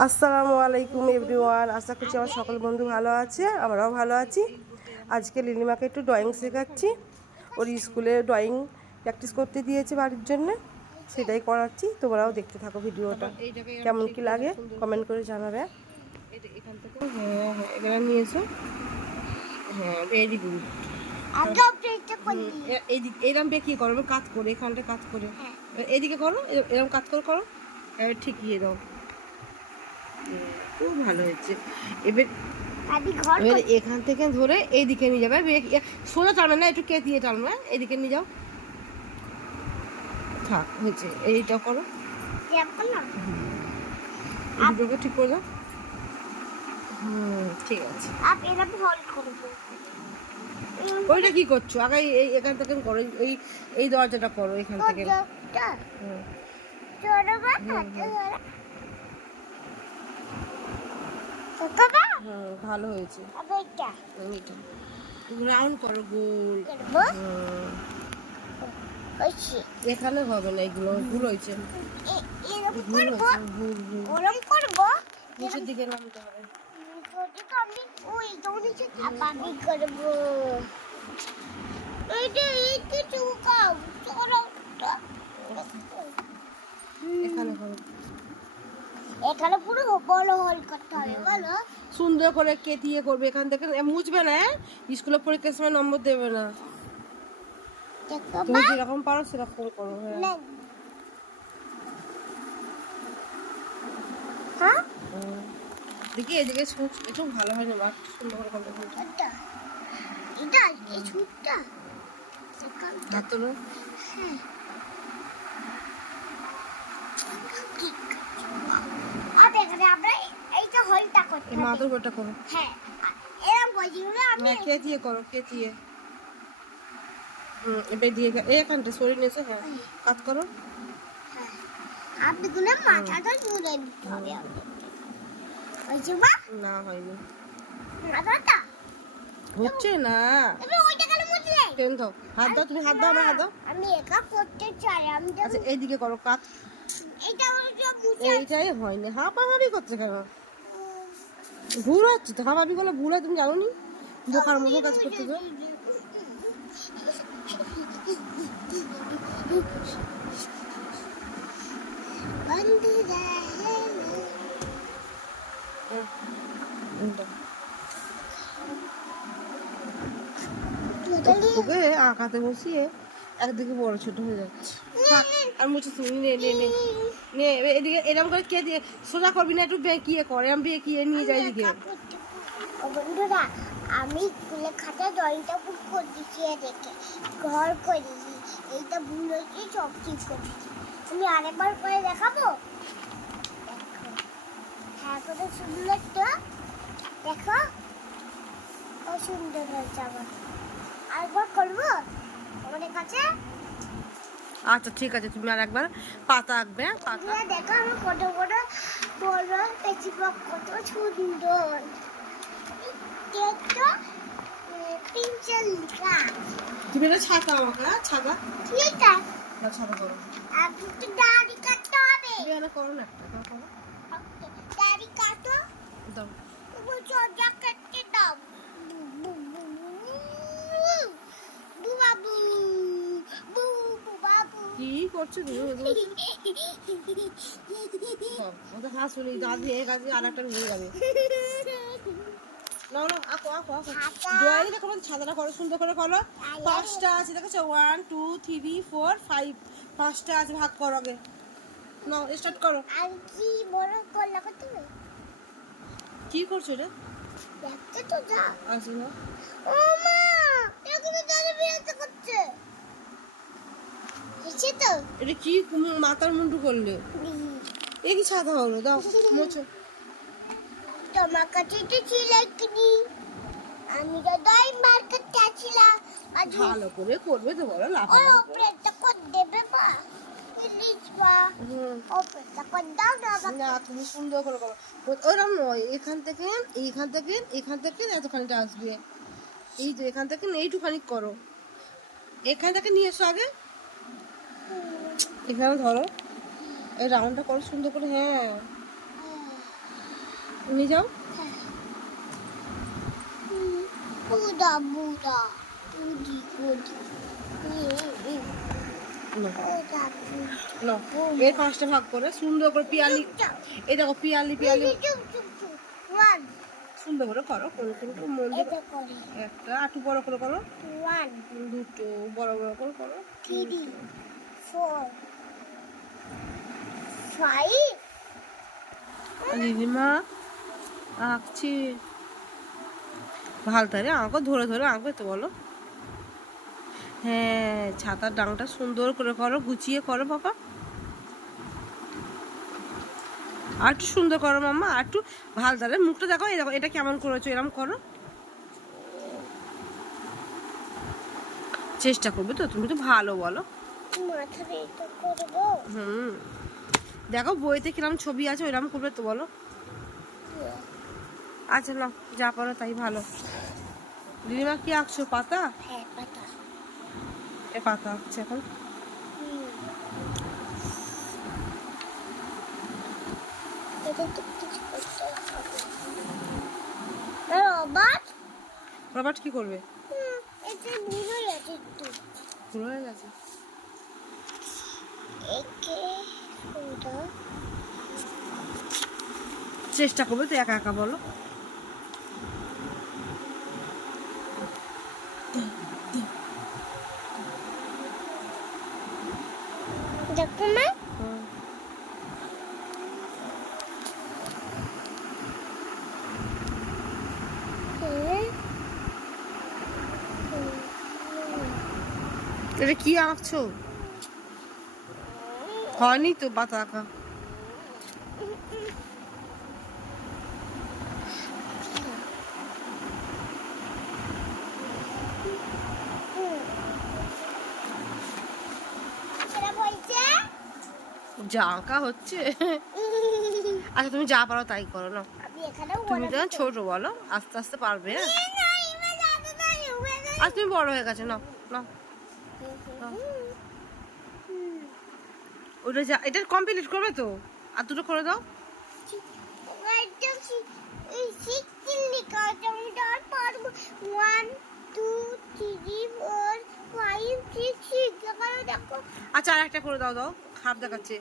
আসসালামু আলাইকুম এভরিওয়ান। আশা করছি আমার সকল বন্ধু ভালো আছে, আমরাও ভালো আছি। আজকে লিলিমাকে একটু ড্রয়িং শেখাচ্ছি। ওর স্কুলে ড্রয়িং প্র্যাকটিস করতে দিয়েছে বাড়ির জন্য, সেটাই করাচ্ছি। তোমরাও দেখতে থাকো ভিডিওটা, কেমন কি লাগে কমেন্ট করে জানাবে। এখান থেকে হ্যাঁ হ্যাঁ এখানে নিয়েছো, হ্যাঁ ভেরি গুড। এইদিকে এরকম বেঁকিয়ে করো, কাজ করে এখানটা কাজ করে, এদিকে করো, এরকম কাজ করে করো, ঠিকই এরকম। খুব ভালো হয়েছে। এবার এখান থেকে ধরে এইদিকে নিয়ে যাবে, সোজা টানবে না, একটু কেতিয়ে টানবে, এদিকে নিয়ে যাও। থাক হয়েছে, এইটা করো, দুটোকে ঠিক করে দাও। ঠিক আছে। ওইটা কি করছো? আগে এই এখান থেকে করো, এই এই দরজাটা করো এখান থেকে। ভালো হয়েছে। রাউন্ড করো, গোল। এখানে হবে না, এগুলো ভুল হয়েছে, নিচের দিকে নামতে হবে। এখানে করো, এখানে পুরো বড় হল করতে হবে, বলো সুন্দর করে কেতিয়ে করবে। এখান থেকে মুছবে না, স্কুলে পরীক্ষার সময় নম্বর দেবে না। তুমি যেরকম পারো সেরকম করো। হ্যাঁ দেখি এদিকে একটু ভালো হয় না, সুন্দর করে করবে। এটা এই ছুটটা হাত তোলো। মাদুর গোটা করো, কেতিয়ে করো, কেতিয়ে। এবার দিয়ে এখানটা সরিয়ে নিয়েছে, হ্যাঁ কাজ করো। না হয়নি, হচ্ছে না। পেন দাও, হাত দাও, তুমি হাত দাও, আমার হাত দাও। আমি একা করতে চাই, আমি আচ্ছা এইদিকে করো কাজ। এইটাই হয়নি, হাঁপাহাঁপি করছে কেন? ভুল হচ্ছে তো, হাঁপাহাঁপি করলে ভুল হয়, তুমি জানো নি? বোকার মতো কাজ করতে তো। তোকে আঁকাতে বসিয়ে একদিকে বড় ছোট হয়ে যাচ্ছে। আর মুছে নে নে নে নে, এদিকে এরকম করে কে দিয়ে সোজা করবি না, একটু বেঁকিয়ে কর, এরকম বেঁকিয়ে নিয়ে যায় এদিকে। বন্ধুরা, আমি স্কুলে খাতা ড্রয়িংটা বুক করে দিচ্ছি, দেখে ঘর করি, এইটা ভুল হয়েছে, সব ঠিক করছি। তুমি আরেকবার করে দেখাবো, হ্যাঁ কত সুন্দর তো, দেখো কত সুন্দর হয়েছে। আমার আরেকবার করবো আমাদের কাছে। আচ্ছা ঠিক আছে, তুমি আর একবার পাতা আঁকবে। পাতা দেখো আমার কত বড় বড় পেচিপক, কত সুন্দর দেখো, পেন্সিল লেখা। তুমি এটা ছাতা আমাকে, ছাতা ঠিক আছে না, ছাতা করো। আপনি তো দাড়ি কাটতে হবে, তুমি এটা করো না, একটা করো, দাড়ি কাটো দাও, তুমি সোজা কাটতে দাও। কি করছো তুমি? হাসুনি দাঁত ভেঙে গেছে, আর একটা ভেঙে যাবে। না না, আঁকো আঁকো আঁকো, ড্রয়িং দেখো, ছাতাটা করো, সুন্দর করে করো। 5টা আছে দেখেছো, 1 2 3 4 5, 5টা আছে, ভাগ করো আগে। নাও স্টার্ট করো। আর কি বড় করলা তুমি? কি করছো এটা? দেখতে তো যা আসো না। ও মা, এগুলো দাদা বিরক্ত করছে। এসে তো এটা কি মাথার মুন্ডু করলে? এই কি ছাতা হলো, দাও মোছো। তোমার কাছে তো ছিল কি, আমি তো দাই মার করতে আসছিলাম। আর ভালো করে করবে তো বলো, লাফা ও প্রেটটা কর দেবে মা, প্লিজ মা। ওপরটা কর দাও না। না তুমি সুন্দর করে করো, ওরকম নয়, এখান থেকে এইখান থেকে এখান থেকে এতখানিটা আসবে, এই তো এখান থেকে এইটুখানি করো, এখান থেকে নিয়ে এসো আগে, এখানে ধরো, এই রাউন্ডটা করো সুন্দর করে। হ্যাঁ নিয়ে যাও। বুদা বুদা বুদি বুদি এর 5টা ভাগ করে সুন্দর করে পিয়ালি, এই দেখো পিয়ালি পিয়ালি সুন্দর করে করো, করে করে করে মন দিয়ে একটা একটু বড় করে করো, 1 দুটো বড় বড় করে করো, 3 4 5 দিদিমা আঁকছি ভাল তারে আঁকো, ধরে ধরে আঁকবে তো বলো। হ্যাঁ ছাতার ডাংটা সুন্দর করে করো, গুছিয়ে করো বাবা, আর একটু সুন্দর করো মাম্মা, আর একটু ভাল তারে মুখটা দেখো, এই দেখো এটা কেমন করেছো, এরকম করো, চেষ্টা করবে তো, তুমি তো ভালো বলো। মাথাটা এটা করবো। দেখো বইতে কিরম ছবি আছে ওইরকম করবে তো বলো। আচ্ছা না যা পারো তাই ভালো। দিদিমা কি আঁকছো, পাতা? হ্যাঁ পাতা। এ পাতা আঁকছে এখন। এটা তো কিছু করতে হবে। রবার্ট রবার্ট কি করবে? এটা ভুল হয়ে গেছে একটু। ভুল হয়ে গেছে। একে ওটা চেষ্টা করবে তো একা একা বলো। দেখো না এটা কি আঁকছো? হয়নি তো পাতা আঁকা। যা আঁকা হচ্ছে। আচ্ছা তুমি যা পারো তাই করো না, তুমি তো ছোট বলো, আস্তে আস্তে পারবে। আজ তুমি বড় হয়ে গেছো, না না ওটা যা, এটা কমপ্লিট করবে তো, আর দুটো করে দাও। আচ্ছা আর একটা করে দাও, দাও খারাপ দেখাচ্ছে।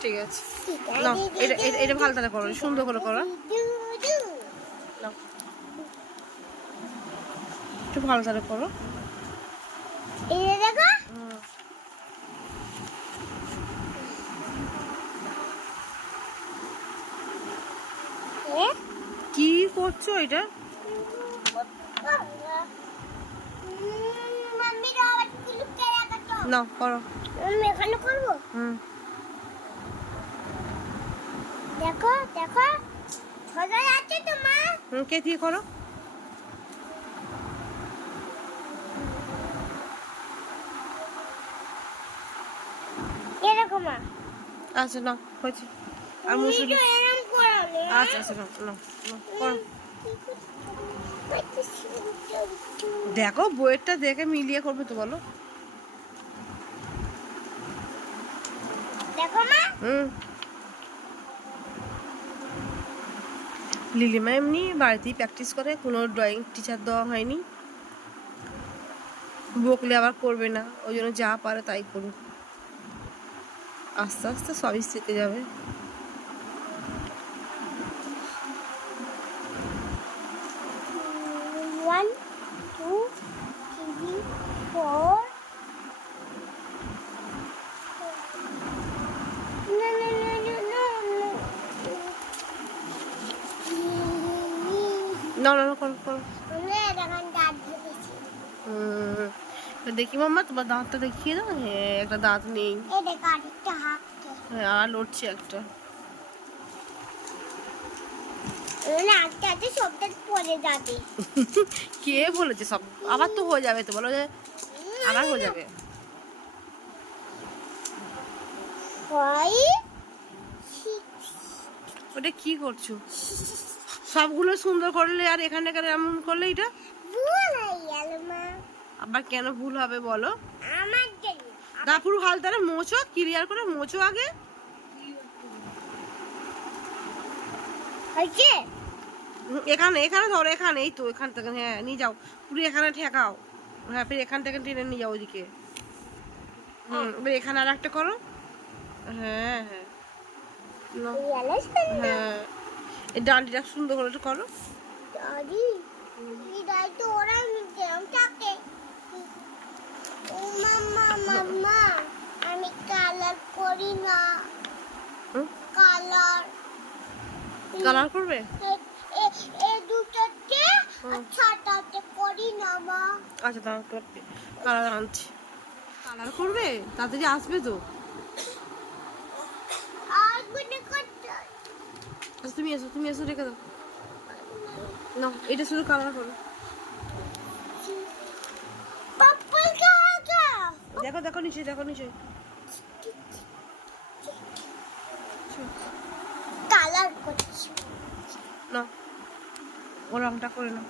ঠিক আছে না, এটা এটা ভালো তাহলে করো, সুন্দর করে করো, একটু ভালো তাহলে করো। কি করছো এটা? না করো, এখানে করবো। দেখো দেখো সোজা যাচ্ছে তো মা। কে দিয়ে করো। এরকম আচ্ছা না হয়েছে, আর মুসুরি। আচ্ছা আচ্ছা না না করো। দেখো বইয়েরটা দেখে মিলিয়ে করবে তো বলো। দেখো মা। লিলিমা এমনি বাড়িতেই প্র্যাকটিস করে, কোনো ড্রয়িং টিচার দেওয়া হয়নি, বকলে আবার করবে না, ওই জন্য যা পারে তাই করুক, আস্তে আস্তে সবই শিখে যাবে। One, two, three, four. No, no, no, no, no, no. না না না করো করো। দেখি মাম্মা তোমার দাঁতটা দেখিয়ে দাও। হ্যাঁ একটা দাঁত নেই, হ্যাঁ আর লড়ছে একটা। কে বলেছে সব আবার তো হয়ে যাবে তো, বলো যে আবার হয়ে যাবে। ওটা কি করছো? সবগুলো সুন্দর করলে আর এখানে এমন করলে এটা আবার কেন ভুল হবে বলো? দা পুরো হালতারে মোছো, ক্লিয়ার করে মোছো আগে। হয়েছে? এখানে এখানে ধরো, এখানে এই তো এখান থেকে, হ্যাঁ নিয়ে যাও পুরো এখানে ঠেকাও। হ্যাঁ ফির এখান থেকে টেনে নিয়ে যাও ওইদিকে। এবার এখানে আর একটা করো। হ্যাঁ হ্যাঁ নাও। হ্যাঁ এই ডান্ডিটা সুন্দর করে একটু করো। দাদি এটাই তো ওরা নিতে থাকে। ও মাম্মা মাম্মা আমি কালার করি না। কালার কালার করবে? এ দুটোতে ছাটাতে করি না মা। আচ্ছা দাঁড়াও কালার আনছি। কালার করবে তাড়াতাড়ি আসবে তো। আর গুনে করতে আচ্ছা তুমি এসো রেখে দাও। না এটা শুধু কালার করো। পাপ্পল কাকা দেখো দেখো নিচে, দেখো নিচে। কালার করছি না ও রংটা করে নাও।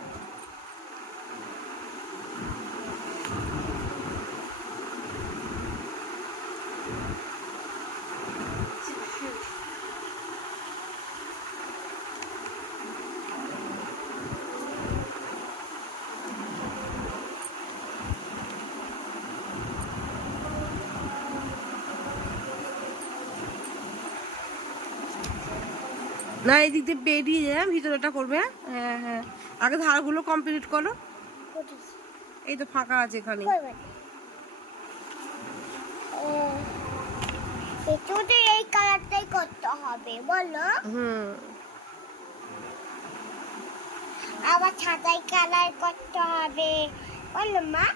না এই দিক দিয়ে বেরিয়ে যায়, ভিতরেটা করবে। হ্যাঁ হ্যাঁ আগে ধারগুলো কমপ্লিট করো। এই তো ফাঁকা আছে এখানে। পেছনে এই কালারটাই করতে হবে বলো। আবার ছাতায় কালার করতে হবে বলো মা।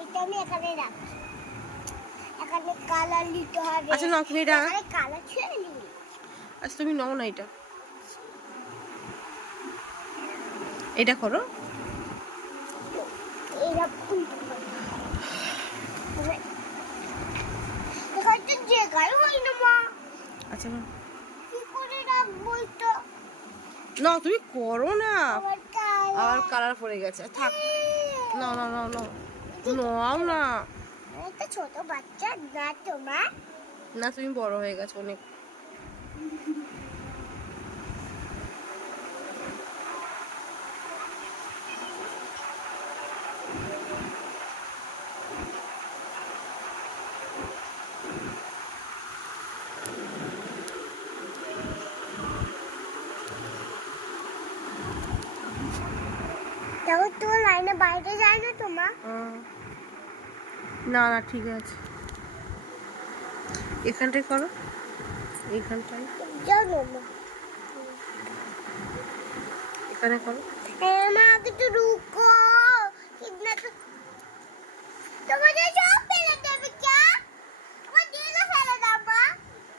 এটা আমি এখানে রাখছি, এখানে কালার নিতে হবে। আচ্ছা নাও তুমি এটা। কালার ছেড়ে নিবি। আচ্ছা তুমি নাও না এটা, এটা করো। এরকম এখানে জায়গায় হয় না মা। আচ্ছা না কি করে রাখবো এটা? না তুমি করো না, আবার আর কালার পড়ে গেছে। থাক নাও নাও নাও নাও নাও না। একটা ছোট বাচ্চা না তোমার। না তুমি বড় হয়ে গেছো অনেক। তাও তো লাইনে বাইরে যায় না তোমার। না না ঠিক আছে, এখানটাই করো, এইখানটাই জানো মা এখানে করো। মা আগে তো রুকো, কিতনা তো তোমাদের সব ফেলে দেবে क्या? আমার দিলে ফেলে দাও মা।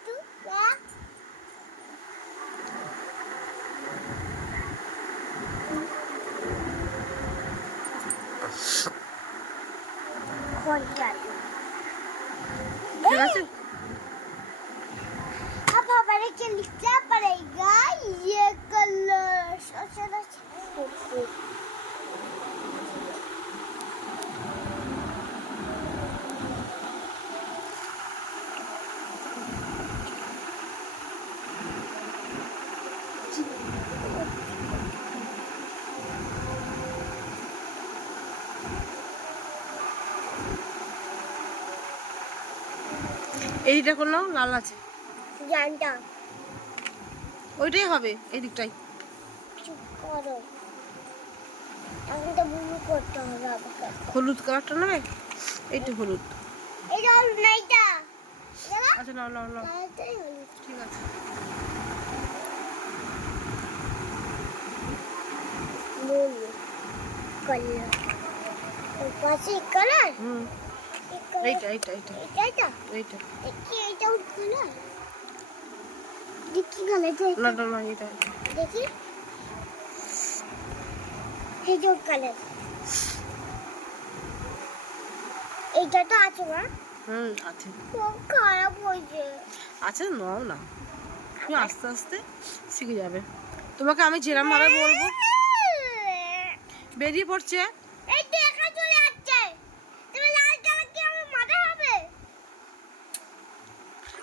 তু क्या? खोल जाओ। ঠিক আছে अब हमारे क्या लिखना पड़ेगा? ये कलर सोचना चाहिए। এইটা কোন লাল আছে, जानता ওইটাই হবে এই দিকটাই। चुप करो, এখন তো বুবু করতে হবে আমাকে। হলুদ কালারটা নেবে, এইটা হলুদ। এটা হলুদ না, এটা আচ্ছা নাও নাও নাও, এটাই হলুদ। ঠিক আছে। নুন কালার পাশে কালার। এইটা এইটা এইটা এটা এইটা দেখি, এটা কালার দেখি কালার না না না এইটা দেখি, এই যে কালার এইটা তো আছে মা। আছে খুব খারাপ হয়েছে। আচ্ছা নাও না, তুমি আস্তে আস্তে শিখে যাবে। তোমাকে আমি যেরকম ভাবে বলবো। বেরিয়ে পড়ছে, এই দেখা চলে যাচ্ছে। তুমি লাল কালার কি আমার মাথায় হবে?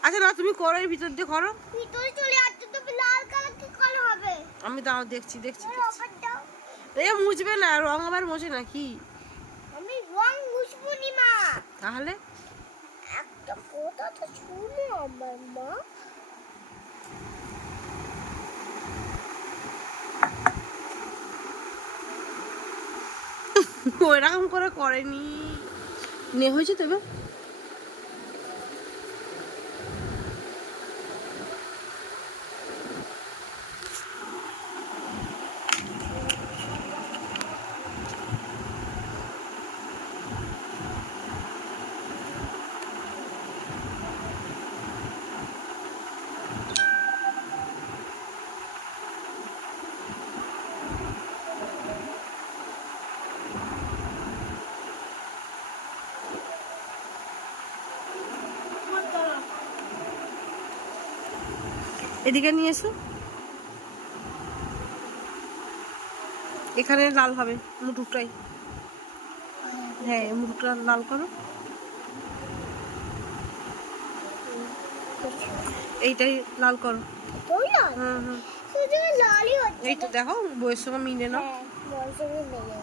আচ্ছা না, তুমি করো, এর ভিতর দিয়ে করো। ভিতরে চলে আসছে তো লাল কালার কি কালার হবে? আমি দাও, দেখছি দেখছি। রবার দাও। এ মুছবে না, রং আবার মোছে নাকি? আমি রং মুছবো নি মা। তাহলে একটা কথা তো শুনো আমার মা। ওইরকম করে করেনি। নে হয়েছে তবে। এদিকে নিয়ে এসো, এখানে লাল হবে মুটুকটাই। হ্যাঁ, মুটুকটা লাল করো। এইটাই লাল করো। তোই না হুম হুম, শুধু লালই হচ্ছে। এই তো দেখো, বইয়ের সঙ্গে মিলে নাও। হ্যাঁ বড় সঙ্গে মেলে।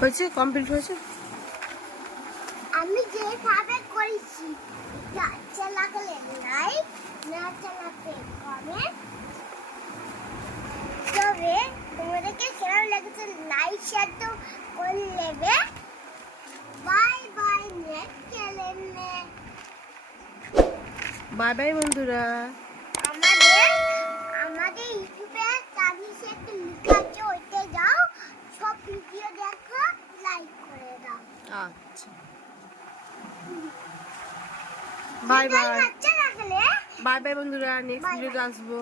হয়েছে, কমপ্লিট হয়েছে। আমি যেভাবে করেছি আচ্ছা লাগলে লাইক না আচ্ছা লাগলে কমেন্ট। তবে তোমাদেরকে কেমন লেগেছে লাইক শেয়ার তো করে নেবে। বাই বাই, নেক্সট চ্যানেলে। বাই বাই বন্ধুরা। আমাদের আমাদের ইউটিউবে চার্জিসে একটা লেখা আছে, ওইতে যাও, সব ভিডিও দেখো, লাইক করে দাও। আচ্ছা, বাই বাই। আচ্ছা লাগলে বাই বাই বন্ধুরা, নেক্সট Bye bye. ভিডিওতে আসবো।